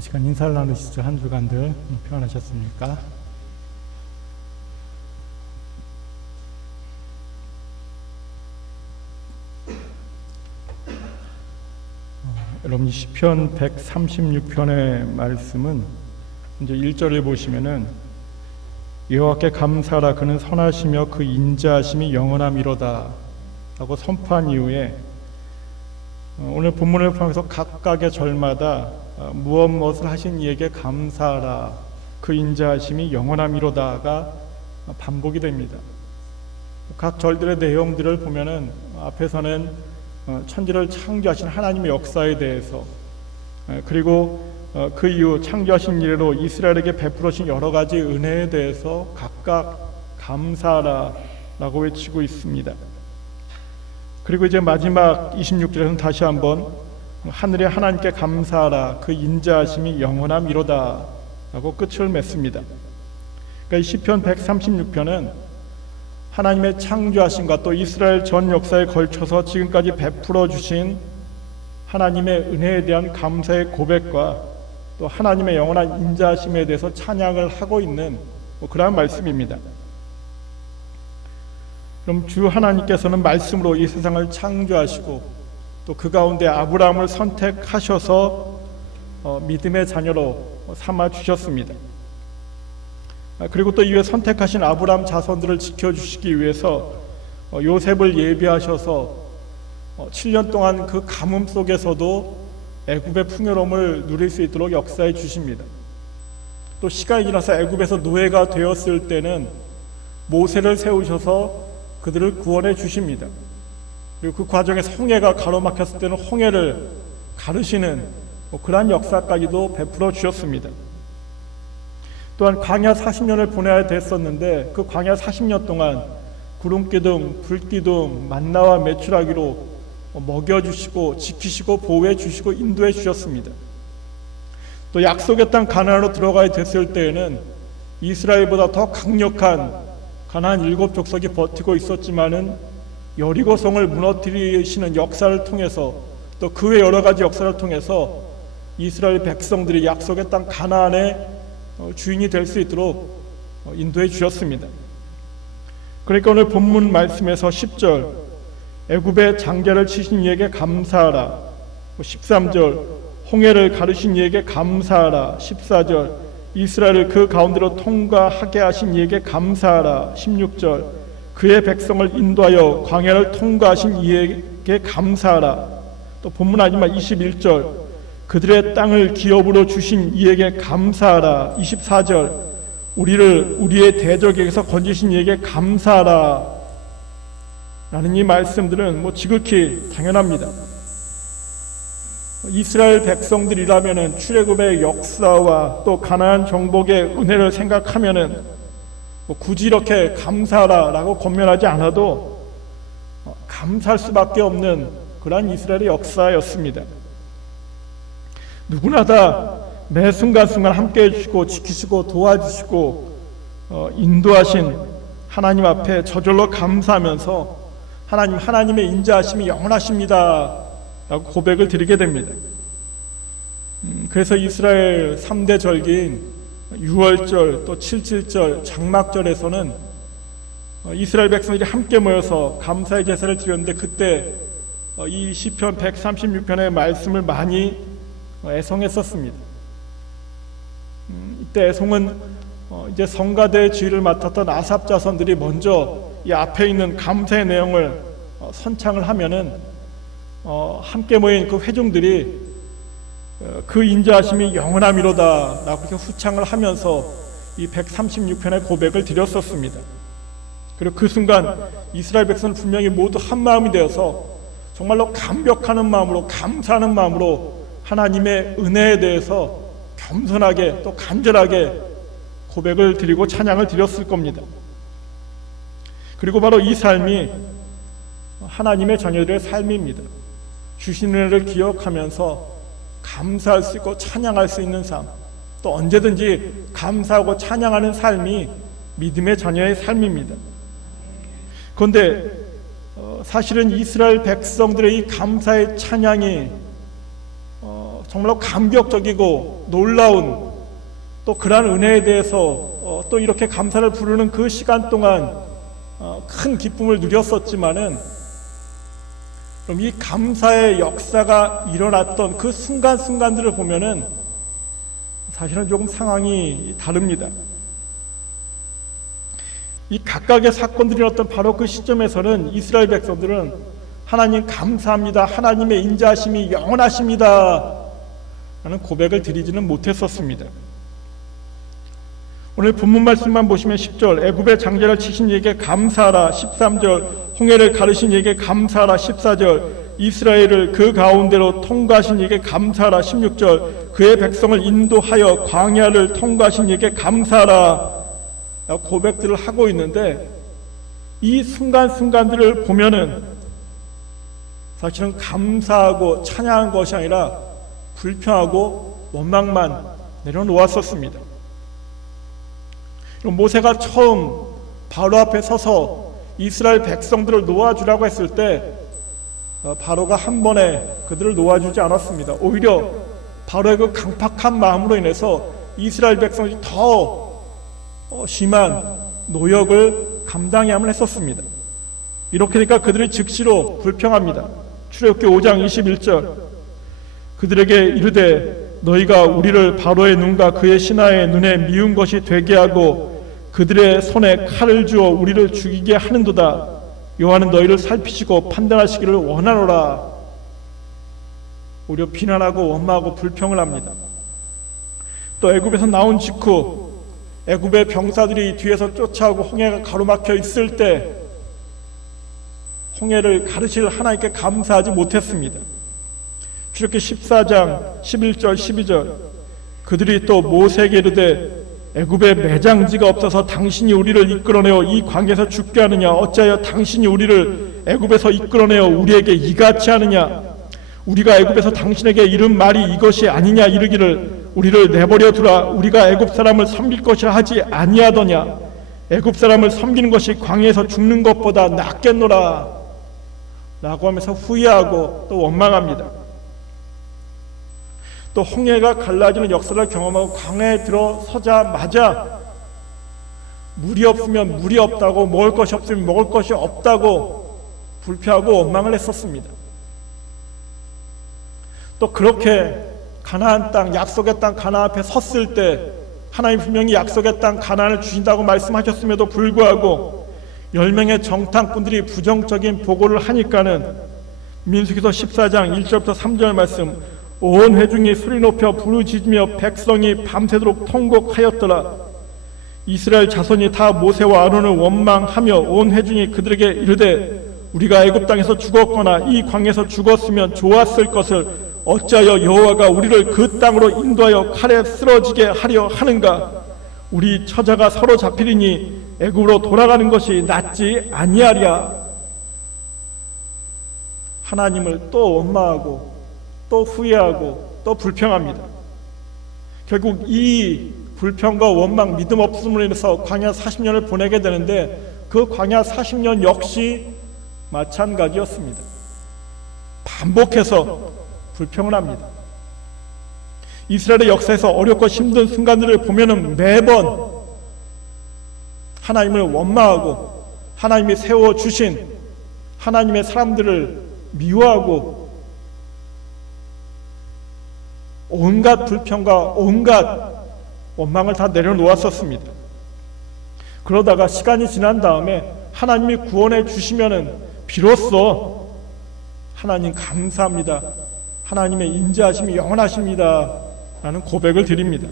시간 인사를 나누시죠. 한 주간들 평안하셨습니까? 여러분, 시편 136편의 말씀은 이제 1절에 보시면은 여호와께 감사하라, 그는 선하시며 그 인자하심이 영원함이로다 라고 선포한 이후에 오늘 본문을 통해서 각각의 절마다 무엇을 하신 이에게 감사하라, 그 인자하심이 영원함이로다가 반복이 됩니다. 각 절들의 내용들을 보면은 앞에서는 천지를 창조하신 하나님의 역사에 대해서, 그리고 그 이후 창조하신 이래로 이스라엘에게 베풀어진 여러 가지 은혜에 대해서 각각 감사하라 라고 외치고 있습니다. 그리고 이제 마지막 26절에서는 다시 한번 하늘의 하나님께 감사하라, 그 인자하심이 영원함이로다 라고 끝을 맺습니다. 그러니까 이 시편 136편은 하나님의 창조하심과 또 이스라엘 전 역사에 걸쳐서 지금까지 베풀어 주신 하나님의 은혜에 대한 감사의 고백과 또 하나님의 영원한 인자하심에 대해서 찬양을 하고 있는 그러한 말씀입니다. 그럼 주 하나님께서는 말씀으로 이 세상을 창조하시고 또 그 가운데 아브라함을 선택하셔서 믿음의 자녀로 삼아 주셨습니다. 그리고 또 이후에 선택하신 아브라함 자손들을 지켜주시기 위해서 요셉을 예비하셔서 7년 동안 그 가뭄 속에서도 애굽의 풍요로움을 누릴 수 있도록 역사해 주십니다. 또 시간이 지나서 애굽에서 노예가 되었을 때는 모세를 세우셔서 그들을 구원해 주십니다. 그리고 그 과정에서 홍해가 가로막혔을 때는 홍해를 가르시는 그러한 역사까지도 베풀어 주셨습니다. 또한 광야 40년을 보내야 됐었는데 그 광야 40년 동안 구름기둥, 불기둥, 만나와 메추라기로 먹여주시고 지키시고 보호해 주시고 인도해 주셨습니다. 또 약속의 땅 가나안으로 들어가야 됐을 때에는 이스라엘보다 더 강력한 가나안 7족속이 버티고 있었지만은 여리고성을 무너뜨리시는 역사를 통해서 또 그 외 여러 가지 역사를 통해서 이스라엘 백성들이 약속의 땅 가나안의 주인이 될 수 있도록 인도해 주셨습니다. 그러니까 오늘 본문 말씀에서 10절 애굽의 장자를 치신 이에게 감사하라, 13절 홍해를 가르신 이에게 감사하라, 14절 이스라엘을 그 가운데로 통과하게 하신 이에게 감사하라, 16절 그의 백성을 인도하여 광야를 통과하신 이에게 감사하라. 또 본문 아니면 21절 그들의 땅을 기업으로 주신 이에게 감사하라, 24절 우리를 우리의 대적에게서 건지신 이에게 감사하라 라는 이 말씀들은 지극히 당연합니다. 이스라엘 백성들이라면은 출애굽의 역사와 또 가나안 정복의 은혜를 생각하면은 굳이 이렇게 감사하라 라고 권면하지 않아도 감사할 수밖에 없는 그러한 이스라엘의 역사였습니다. 누구나 다 매 순간순간 함께해 주시고 지키시고 도와주시고 인도하신 하나님 앞에 저절로 감사하면서 하나님의 인자하심이 영원하십니다 라고 고백을 드리게 됩니다. 그래서 이스라엘 3대 절기인 6월절 또 77절 장막절에서는 이스라엘 백성들이 함께 모여서 감사의 제사를 드렸는데 그때 이 시편 136편의 말씀을 많이 애송했었습니다. 이때 애송은 이제 성가대의 지휘를 맡았던 아삽 자손들이 먼저 이 앞에 있는 감사의 내용을 선창을 하면은 함께 모인 그 회중들이 그 인자하심이 영원함이로다 라고 이렇게 후창을 하면서 이 136편의 고백을 드렸었습니다. 그리고 그 순간 이스라엘 백성은 분명히 모두 한 마음이 되어서 정말로 감격하는 마음으로 감사하는 마음으로 하나님의 은혜에 대해서 겸손하게 또 간절하게 고백을 드리고 찬양을 드렸을 겁니다. 그리고 바로 이 삶이 하나님의 자녀들의 삶입니다. 주신 은혜를 기억하면서 감사할 수 있고 찬양할 수 있는 삶, 또 언제든지 감사하고 찬양하는 삶이 믿음의 자녀의 삶입니다. 그런데 사실은 이스라엘 백성들의 이 감사의 찬양이 정말로 감격적이고 놀라운 또 그러한 은혜에 대해서 또 이렇게 감사를 부르는 그 시간 동안 큰 기쁨을 누렸었지만은, 그럼 이 감사의 역사가 일어났던 그 순간순간들을 보면은 사실은 조금 상황이 다릅니다. 이 각각의 사건들이 일어났던 바로 그 시점에서는 이스라엘 백성들은 하나님 감사합니다, 하나님의 인자하심이 영원하십니다 라는 고백을 드리지는 못했었습니다. 오늘 본문 말씀만 보시면 10절 애굽의 장자를 치신 이에게 감사하라, 13절 홍해를 가르신 이에게 감사하라, 14절 이스라엘을 그 가운데로 통과하신 이에게 감사하라, 16절 그의 백성을 인도하여 광야를 통과하신 이에게 감사하라 고백들을 하고 있는데, 이 순간순간들을 보면은 사실은 감사하고 찬양한 것이 아니라 불평하고 원망만 내려놓았었습니다. 모세가 처음 바로 앞에 서서 이스라엘 백성들을 놓아주라고 했을 때 바로가 한 번에 그들을 놓아주지 않았습니다. 오히려 바로의 그 강팍한 마음으로 인해서 이스라엘 백성이 더 심한 노역을 감당해야만 했었습니다. 이렇게 되니까 그들이 즉시로 불평합니다. 출애굽기 5장 21절 그들에게 이르되 너희가 우리를 바로의 눈과 그의 신하의 눈에 미운 것이 되게 하고 그들의 손에 칼을 주어 우리를 죽이게 하는도다. 여호와는 너희를 살피시고 판단하시기를 원하노라. 오히려 비난하고 원망하고 불평을 합니다. 또 애굽에서 나온 직후 애굽의 병사들이 뒤에서 쫓아오고 홍해가 가로막혀 있을 때 홍해를 가르칠 하나님께 감사하지 못했습니다. 출애굽기 14장 11절 12절 그들이 또 모세에게 이르되 애굽에 매장지가 없어서 당신이 우리를 이끌어내어 이 광야에서 죽게 하느냐, 어찌하여 당신이 우리를 애굽에서 이끌어내어 우리에게 이같이 하느냐, 우리가 애굽에서 당신에게 이른 말이 이것이 아니냐 이르기를 우리를 내버려 두라, 우리가 애굽 사람을 섬길 것이라 하지 아니하더냐, 애굽 사람을 섬기는 것이 광야에서 죽는 것보다 낫겠노라 라고 하면서 후회하고 또 원망합니다. 또 홍해가 갈라지는 역사를 경험하고 광야에 들어서자마자 물이 없으면 물이 없다고, 먹을 것이 없으면 먹을 것이 없다고 불평하고 원망을 했었습니다. 또 그렇게 가나안 땅, 약속의 땅 가나안 앞에 섰을 때 하나님 분명히 약속의 땅 가나안을 주신다고 말씀하셨음에도 불구하고 10명의 정탐꾼들이 부정적인 보고를 하니까는 민수기서 14장 1절부터 3절 말씀 온 회중이 소리 높여 부르짖으며 백성이 밤새도록 통곡하였더라. 이스라엘 자손이 다 모세와 아론을 원망하며 온 회중이 그들에게 이르되 우리가 애굽 땅에서 죽었거나 이 광야에서 죽었으면 좋았을 것을 어찌하여 여호와가 우리를 그 땅으로 인도하여 칼에 쓰러지게 하려 하는가? 우리 처자가 서로 잡히리니 애굽으로 돌아가는 것이 낫지 아니하랴. 하나님을 또 원망하고 또 후회하고 또 불평합니다. 결국 이 불평과 원망, 믿음 없음으로 인해서 광야 40년을 보내게 되는데 그 광야 40년 역시 마찬가지였습니다. 반복해서 불평을 합니다. 이스라엘의 역사에서 어렵고 힘든 순간들을 보면은 매번 하나님을 원망하고 하나님이 세워주신 하나님의 사람들을 미워하고 온갖 불평과 온갖 원망을 다 내려놓았었습니다. 그러다가 시간이 지난 다음에 하나님이 구원해 주시면은 비로소 하나님 감사합니다, 하나님의 인자하심이 영원하십니다 라는 고백을 드립니다.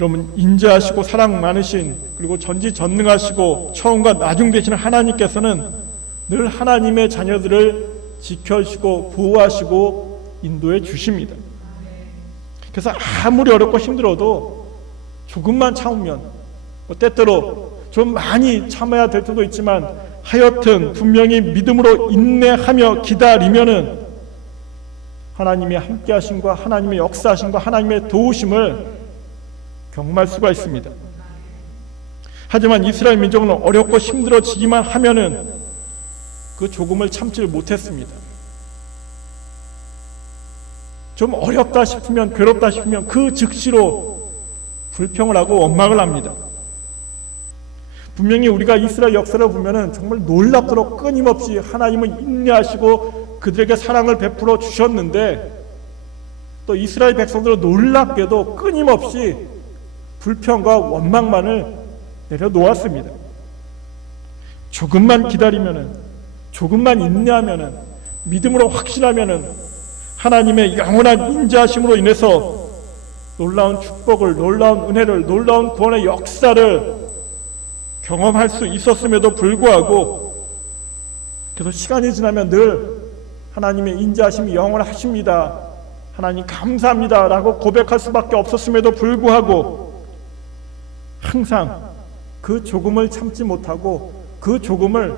여러분, 인자하시고 사랑 많으신 그리고 전지전능하시고 처음과 나중 되시는 하나님께서는 늘 하나님의 자녀들을 지켜주시고 보호하시고 인도해 주십니다. 그래서 아무리 어렵고 힘들어도 조금만 참으면, 때때로 좀 많이 참아야 될 때도 있지만 하여튼 분명히 믿음으로 인내하며 기다리면은 하나님의 함께하심과 하나님의 역사하심과 하나님의 도우심을 경험할 수가 있습니다. 하지만 이스라엘 민족은 어렵고 힘들어지기만 하면은 그 조금을 참지를 못했습니다. 좀 어렵다 싶으면, 괴롭다 싶으면 그 즉시로 불평을 하고 원망을 합니다. 분명히 우리가 이스라엘 역사를 보면은 정말 놀랍도록 끊임없이 하나님은 인내하시고 그들에게 사랑을 베풀어 주셨는데, 또 이스라엘 백성들은 놀랍게도 끊임없이 불평과 원망만을 내려놓았습니다. 조금만 기다리면은, 조금만 인내하면은, 믿음으로 확신하면은 하나님의 영원한 인자하심으로 인해서 놀라운 축복을, 놀라운 은혜를, 놀라운 구원의 역사를 경험할 수 있었음에도 불구하고, 그래서 시간이 지나면 늘 하나님의 인자하심이 영원하십니다, 하나님 감사합니다 라고 고백할 수밖에 없었음에도 불구하고 항상 그 조금을 참지 못하고 그 조금을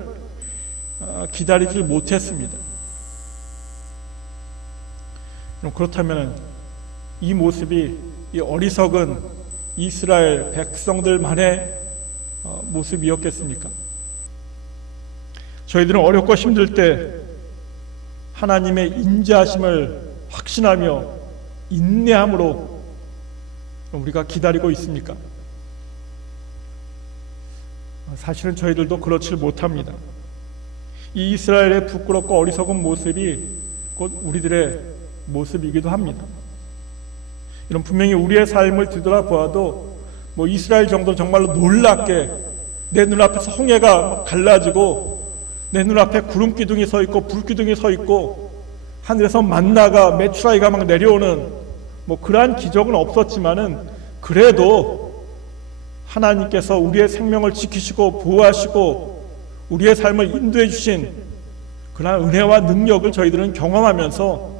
기다리지 못했습니다. 그렇다면 이 모습이 이 어리석은 이스라엘 백성들만의 모습이었겠습니까? 저희들은 어렵고 힘들 때 하나님의 인자하심을 확신하며 인내함으로 우리가 기다리고 있습니까? 사실은 저희들도 그렇지 못합니다. 이 이스라엘의 부끄럽고 어리석은 모습이 곧 우리들의 모습이기도 합니다. 이런 분명히 우리의 삶을 뒤돌아보아도 이스라엘 정도 정말로 놀랍게 내 눈앞에서 홍해가 갈라지고 내 눈앞에 구름 기둥이 서 있고 불 기둥이 서 있고 하늘에서 만나가 메추라기가 막 내려오는 그러한 기적은 없었지만은, 그래도 하나님께서 우리의 생명을 지키시고 보호하시고 우리의 삶을 인도해 주신 그러한 은혜와 능력을 저희들은 경험하면서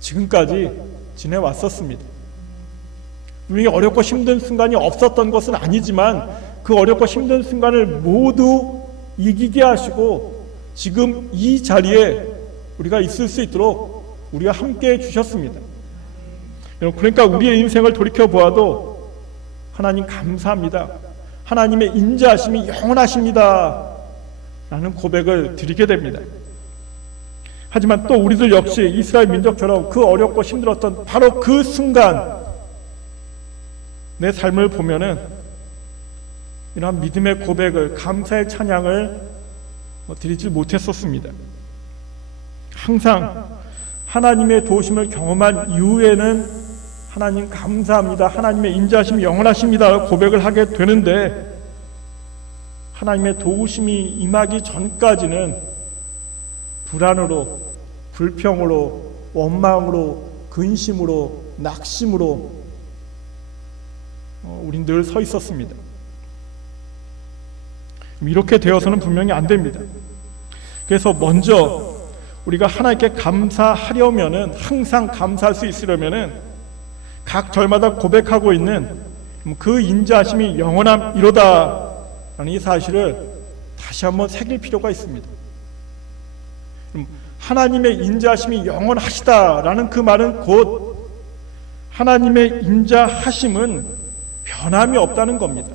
지금까지 지내왔었습니다. 분명히 어렵고 힘든 순간이 없었던 것은 아니지만 그 어렵고 힘든 순간을 모두 이기게 하시고 지금 이 자리에 우리가 있을 수 있도록 우리가 함께 해주셨습니다. 그러니까 우리의 인생을 돌이켜보아도 하나님 감사합니다, 하나님의 인자하심이 영원하십니다 라는 고백을 드리게 됩니다. 하지만 또 우리들 역시 이스라엘 민족처럼 그 어렵고 힘들었던 바로 그 순간 내 삶을 보면은 이러한 믿음의 고백을, 감사의 찬양을 드리지 못했었습니다. 항상 하나님의 도우심을 경험한 이후에는 하나님 감사합니다, 하나님의 인자하심이 영원하십니다 고백을 하게 되는데, 하나님의 도우심이 임하기 전까지는 불안으로, 불평으로, 원망으로, 근심으로, 낙심으로 우린 늘 서 있었습니다. 이렇게 되어서는 분명히 안 됩니다. 그래서 먼저 우리가 하나님께 감사하려면은, 항상 감사할 수 있으려면은 각 절마다 고백하고 있는 그 인자하심이 영원함이로다 라는 이 사실을 다시 한번 새길 필요가 있습니다. 하나님의 인자하심이 영원하시다라는 그 말은 곧 하나님의 인자하심은 변함이 없다는 겁니다.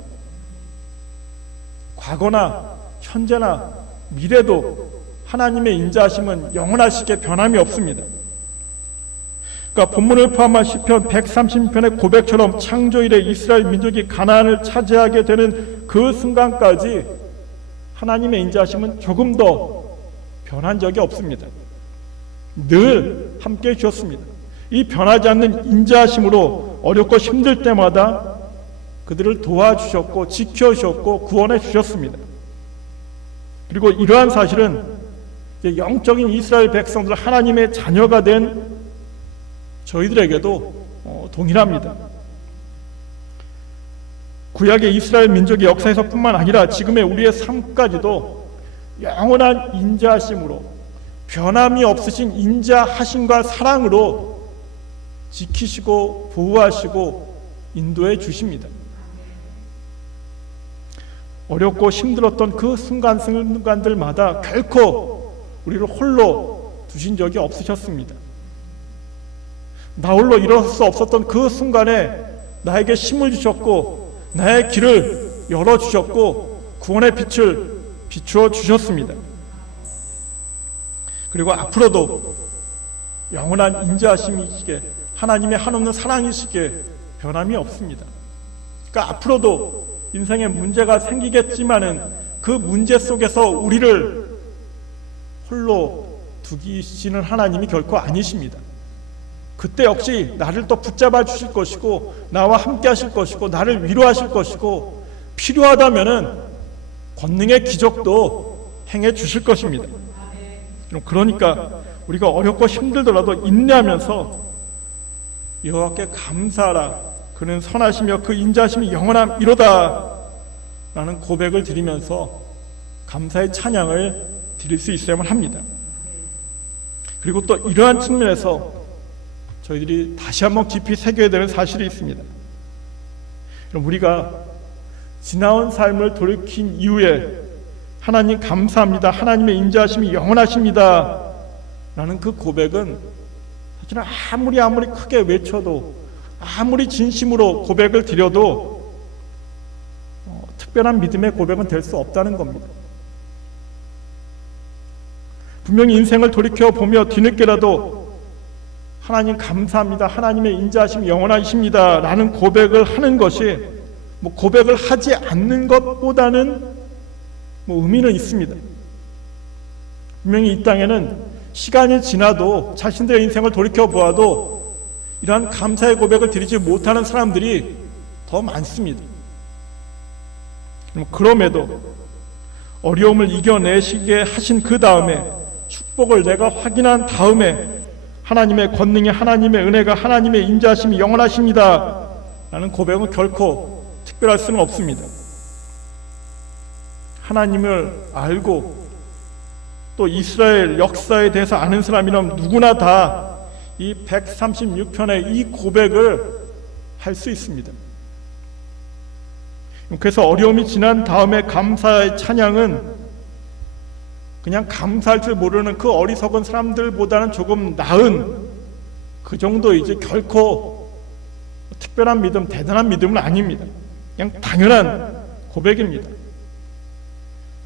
과거나 현재나 미래도 하나님의 인자하심은 영원하시게 변함이 없습니다. 그러니까 본문을 포함한 시편 130편의 고백처럼 창조 이래 이스라엘 민족이 가나안을 차지하게 되는 그 순간까지 하나님의 인자하심은 조금 더 변한 적이 없습니다. 늘 함께 해주셨습니다. 이 변하지 않는 인자하심으로 어렵고 힘들 때마다 그들을 도와주셨고 지켜주셨고 구원해 주셨습니다. 그리고 이러한 사실은 영적인 이스라엘 백성들, 하나님의 자녀가 된 저희들에게도 동일합니다. 구약의 이스라엘 민족의 역사에서뿐만 아니라 지금의 우리의 삶까지도 영원한 인자하심으로, 변함이 없으신 인자하심과 사랑으로 지키시고 보호하시고 인도해 주십니다. 어렵고 힘들었던 그 순간들마다 결코 우리를 홀로 두신 적이 없으셨습니다. 나 홀로 일어설 수 없었던 그 순간에 나에게 힘을 주셨고 나의 길을 열어주셨고 구원의 빛을 비추어 주셨습니다. 그리고 앞으로도 영원한 인자하심이시게 하나님의 한없는 사랑이시게 변함이 없습니다. 그러니까 앞으로도 인생에 문제가 생기겠지만은 그 문제 속에서 우리를 홀로 두기시는 하나님이 결코 아니십니다. 그때 역시 나를 또 붙잡아 주실 것이고 나와 함께 하실 것이고 나를 위로하실 것이고 필요하다면은 권능의 기적도 행해 주실 것입니다. 그러니까 우리가 어렵고 힘들더라도 인내하면서 여호와께 감사하라. 그는 선하시며 그 인자하심이 영원함이로다 라는 고백을 드리면서 감사의 찬양을 드릴 수 있어야만 합니다. 그리고 또 이러한 측면에서 저희들이 다시 한번 깊이 새겨야 되는 사실이 있습니다. 그럼 우리가 지나온 삶을 돌이킨 이후에 하나님 감사합니다. 하나님의 인자하심이 영원하십니다. 라는 그 고백은 사실은 아무리 크게 외쳐도 아무리 진심으로 고백을 드려도 특별한 믿음의 고백은 될 수 없다는 겁니다. 분명히 인생을 돌이켜보며 뒤늦게라도 하나님 감사합니다. 하나님의 인자하심이 영원하십니다. 라는 고백을 하는 것이 고백을 하지 않는 것보다는 의미는 있습니다. 분명히 이 땅에는 시간이 지나도 자신들의 인생을 돌이켜보아도 이러한 감사의 고백을 드리지 못하는 사람들이 더 많습니다. 그럼에도 어려움을 이겨내시게 하신 그 다음에 축복을 내가 확인한 다음에 하나님의 권능이 하나님의 은혜가 하나님의 인자하심이 영원하십니다 라는 고백은 결코 특별할 수는 없습니다. 하나님을 알고 또 이스라엘 역사에 대해서 아는 사람이라면 누구나 다 이 136편의 이 고백을 할 수 있습니다. 그래서 어려움이 지난 다음에 감사의 찬양은 그냥 감사할 줄 모르는 그 어리석은 사람들보다는 조금 나은 그 정도이지 결코 특별한 믿음, 대단한 믿음은 아닙니다. 그냥 당연한 고백입니다.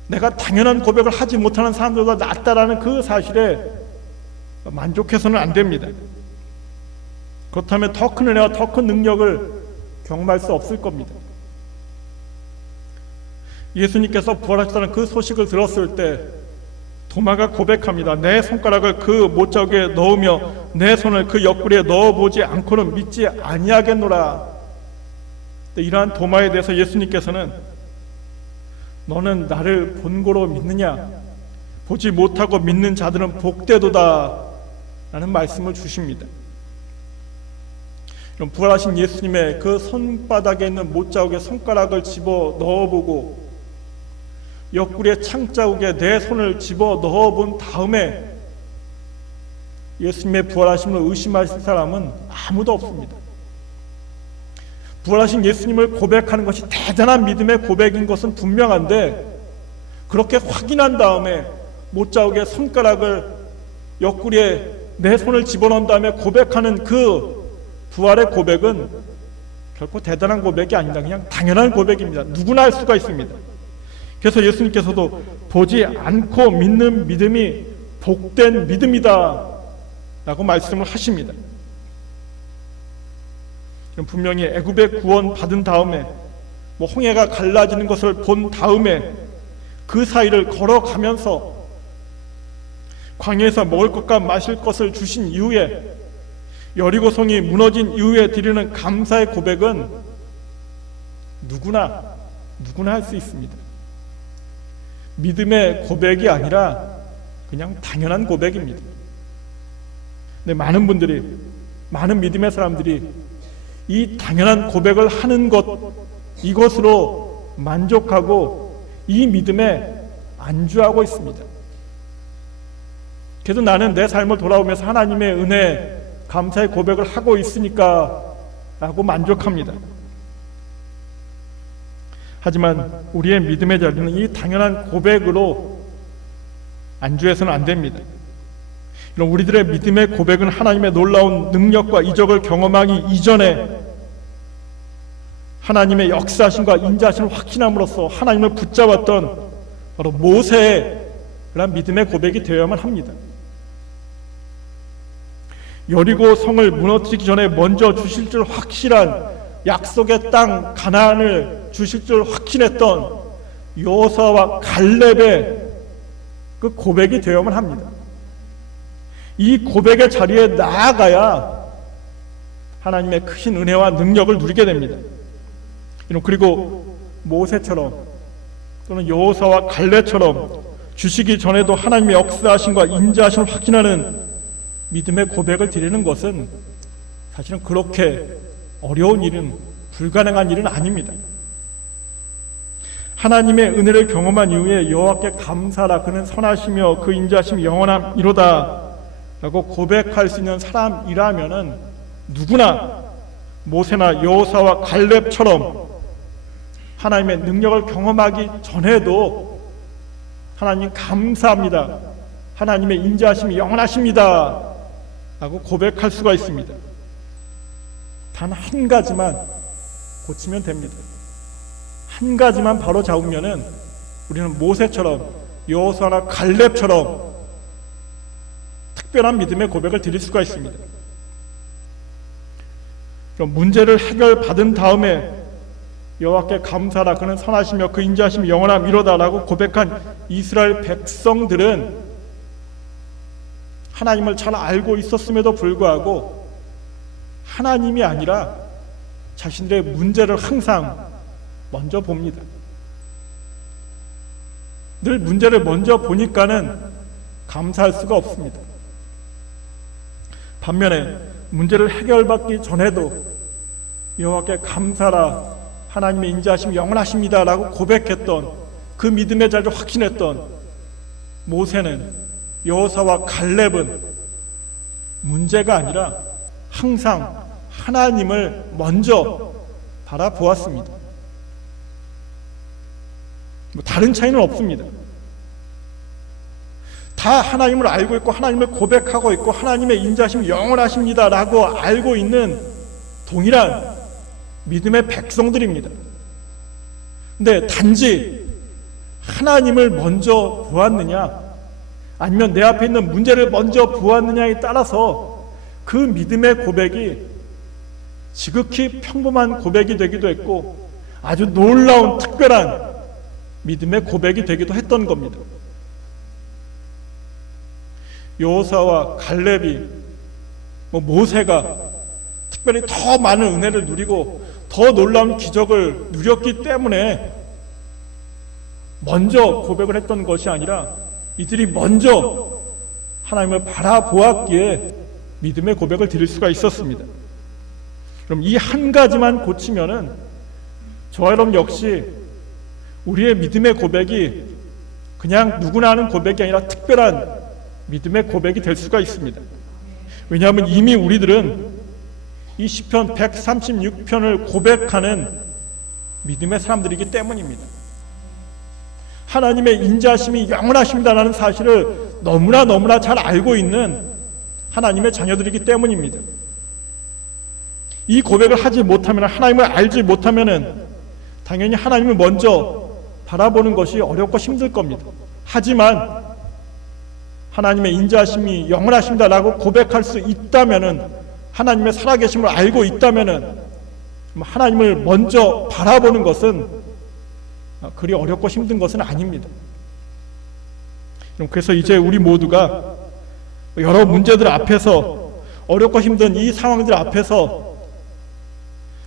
내가 당연한 고백을 하지 못하는 사람들보다 낫다라는 그 사실에 만족해서는 안 됩니다. 그렇다면 더 큰 은혜와 더 큰 능력을 경험할 수 없을 겁니다. 예수님께서 부활하셨다는 그 소식을 들었을 때 도마가 고백합니다. 내 손가락을 그 못자국에 넣으며 내 손을 그 옆구리에 넣어보지 않고는 믿지 아니하겠노라. 이러한 도마에 대해서 예수님께서는 너는 나를 본고로 믿느냐? 보지 못하고 믿는 자들은 복되도다 라는 말씀을 주십니다. 그럼 부활하신 예수님의 그 손바닥에 있는 못자국에 손가락을 집어 넣어보고 옆구리의 창자국에 내 손을 집어 넣어본 다음에 예수님의 부활하심을 의심하실 사람은 아무도 없습니다. 부활하신 예수님을 고백하는 것이 대단한 믿음의 고백인 것은 분명한데 그렇게 확인한 다음에 못자국에 손가락을 옆구리에 내 손을 집어넣은 다음에 고백하는 그 부활의 고백은 결코 대단한 고백이 아닙니다. 그냥 당연한 고백입니다. 누구나 할 수가 있습니다. 그래서 예수님께서도 보지 않고 믿는 믿음이 복된 믿음이다 라고 말씀을 하십니다. 분명히 애굽의 구원 받은 다음에 홍해가 갈라지는 것을 본 다음에 그 사이를 걸어가면서 광야에서 먹을 것과 마실 것을 주신 이후에 여리고성이 무너진 이후에 드리는 감사의 고백은 누구나 할 수 있습니다. 믿음의 고백이 아니라 그냥 당연한 고백입니다. 근데 많은 믿음의 사람들이 이 당연한 고백을 하는 것 이것으로 만족하고 이 믿음에 안주하고 있습니다. 그래서 나는 내 삶을 돌아오면서 하나님의 은혜 감사의 고백을 하고 있으니까 라고 만족합니다. 하지만 우리의 믿음의 자리는 이 당연한 고백으로 안주해서는 안 됩니다. 우리들의 믿음의 고백은 하나님의 놀라운 능력과 이적을 경험하기 이전에 하나님의 역사하심과 인자하심을 확신함으로써 하나님을 붙잡았던 바로 모세의 그런 믿음의 고백이 되어야만 합니다. 여리고 성을 무너뜨리기 전에 먼저 주실 줄 확실한 약속의 땅 가나안을 주실 줄 확신했던 여호수아와 갈렙의 그 고백이 되어야만 합니다. 이 고백의 자리에 나아가야 하나님의 크신 은혜와 능력을 누리게 됩니다. 그리고 모세처럼 또는 여호수아와 갈렙처럼 주시기 전에도 하나님의 역사하심과 인자하심을 확신하는 믿음의 고백을 드리는 것은 사실은 그렇게 어려운 일은, 불가능한 일은 아닙니다. 하나님의 은혜를 경험한 이후에 여호와께 감사하라, 그는 선하시며 그 인자하심이 영원함이로다 라고 고백할 수 있는 사람이라면은 누구나 모세나 여호수아와 갈렙처럼 하나님의 능력을 경험하기 전에도 하나님 감사합니다, 하나님의 인자하심이 영원하십니다 라고 고백할 수가 있습니다. 단 한 가지만 고치면 됩니다. 한 가지만 바로 잡으면은 우리는 모세처럼 여호수아나 갈렙처럼 특별한 믿음의 고백을 드릴 수가 있습니다. 그럼 문제를 해결받은 다음에 여호와께 감사하라, 그는 선하시며 그 인자하심이 영원함이로다 라고 고백한 이스라엘 백성들은 하나님을 잘 알고 있었음에도 불구하고 하나님이 아니라 자신들의 문제를 항상 먼저 봅니다. 늘 문제를 먼저 보니까는 감사할 수가 없습니다. 반면에 문제를 해결받기 전에도 여호와께 감사라, 하나님의 인자하심이 영원하십니다 라고 고백했던 그 믿음의 자리를 확신했던 모세는, 여호수아와 갈렙은 문제가 아니라 항상 하나님을 먼저 바라보았습니다. 다른 차이는 없습니다. 다 하나님을 알고 있고 하나님을 고백하고 있고 하나님의 인자하심이 영원하십니다 라고 알고 있는 동일한 믿음의 백성들입니다. 근데 단지 하나님을 먼저 보았느냐 아니면 내 앞에 있는 문제를 먼저 보았느냐에 따라서 그 믿음의 고백이 지극히 평범한 고백이 되기도 했고 아주 놀라운 특별한 믿음의 고백이 되기도 했던 겁니다. 여호수아와 갈렙이 모세가 특별히 더 많은 은혜를 누리고 더 놀라운 기적을 누렸기 때문에 먼저 고백을 했던 것이 아니라 이들이 먼저 하나님을 바라보았기에 믿음의 고백을 드릴 수가 있었습니다. 그럼 이 한 가지만 고치면은 저와 여러분 역시 우리의 믿음의 고백이 그냥 누구나 하는 고백이 아니라 특별한 믿음의 고백이 될 수가 있습니다. 왜냐하면 이미 우리들은 이 시편 136편을 고백하는 믿음의 사람들이기 때문입니다. 하나님의 인자하심이 영원하십니다라는 사실을 너무나 잘 알고 있는 하나님의 자녀들이기 때문입니다. 이 고백을 하지 못하면, 하나님을 알지 못하면 당연히 하나님을 먼저 바라보는 것이 어렵고 힘들 겁니다. 하지만 하나님의 인자하심이 영원하십니다라고 고백할 수 있다면은, 하나님의 살아계심을 알고 있다면은 하나님을 먼저 바라보는 것은 그리 어렵고 힘든 것은 아닙니다. 그래서 이제 우리 모두가 여러 문제들 앞에서, 어렵고 힘든 이 상황들 앞에서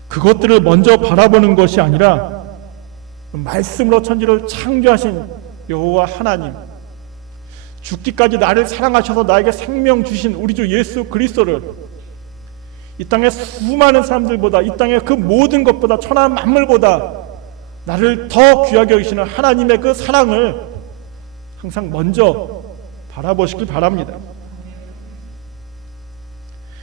그것들을 먼저 바라보는 것이 아니라 말씀으로 천지를 창조하신 여호와 하나님, 죽기까지 나를 사랑하셔서 나에게 생명 주신 우리 주 예수 그리스도를 이 땅의 수많은 사람들보다, 이 땅의 그 모든 것보다, 천하 만물보다 나를 더 귀하게 여기시는 하나님의 그 사랑을 항상 먼저 바라보시길 바랍니다.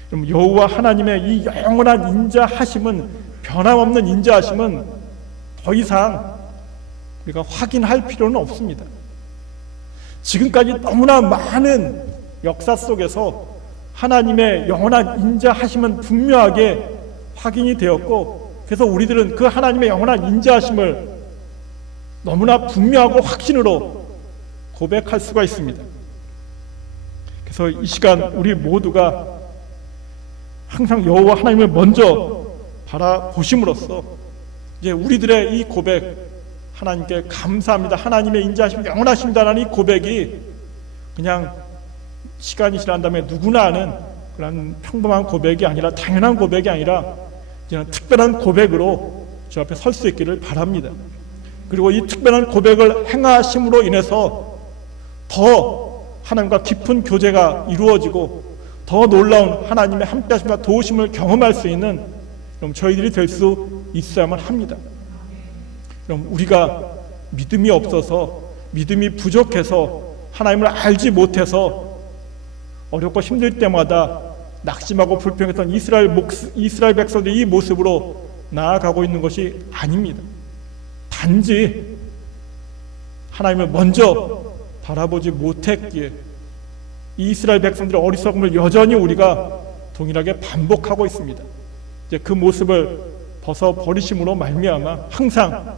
그럼 여호와 하나님의 이 영원한 인자하심은, 변함없는 인자하심은 더 이상 우리가 확인할 필요는 없습니다. 지금까지 너무나 많은 역사 속에서 하나님의 영원한 인자하심은 분명하게 확인이 되었고, 그래서 우리들은 그 하나님의 영원한 인자하심을 너무나 분명하고 확신으로 고백할 수가 있습니다. 그래서 이 시간 우리 모두가 항상 여호와 하나님을 먼저 바라보심으로써 이제 우리들의 이 고백, 하나님께 감사합니다, 하나님의 인자하심 영원하십니다라는 이 고백이 그냥 시간이 지난 다음에 누구나 아는 그런 평범한 고백이 아니라, 당연한 고백이 아니라 이제는 특별한 고백으로 저 앞에 설 수 있기를 바랍니다. 그리고 이 특별한 고백을 행하심으로 인해서 더 하나님과 깊은 교제가 이루어지고 더 놀라운 하나님의 함께하심과 도우심을 경험할 수 있는 저희들이 될 수 있어야만 합니다. 그럼 우리가 믿음이 없어서, 믿음이 부족해서, 하나님을 알지 못해서 어렵고 힘들 때마다 낙심하고 불평했던 이스라엘 백성들의 이 모습으로 나아가고 있는 것이 아닙니다. 단지 하나님을 먼저 바라보지 못했기에 이 이스라엘 백성들의 어리석음을 여전히 우리가 동일하게 반복하고 있습니다. 이제 그 모습을 벗어버리심으로 말미암아 항상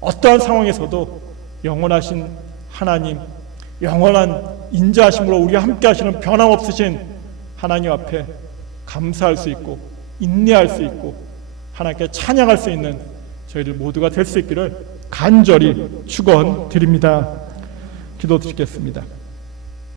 어떠한 상황에서도 영원하신 하나님, 영원한 인자하심으로 우리와 함께 하시는 변함없으신 하나님 앞에 감사할 수 있고 인내할 수 있고 하나님께 찬양할 수 있는 저희들 모두가 될 수 있기를 간절히 축원드립니다. 기도드리겠습니다.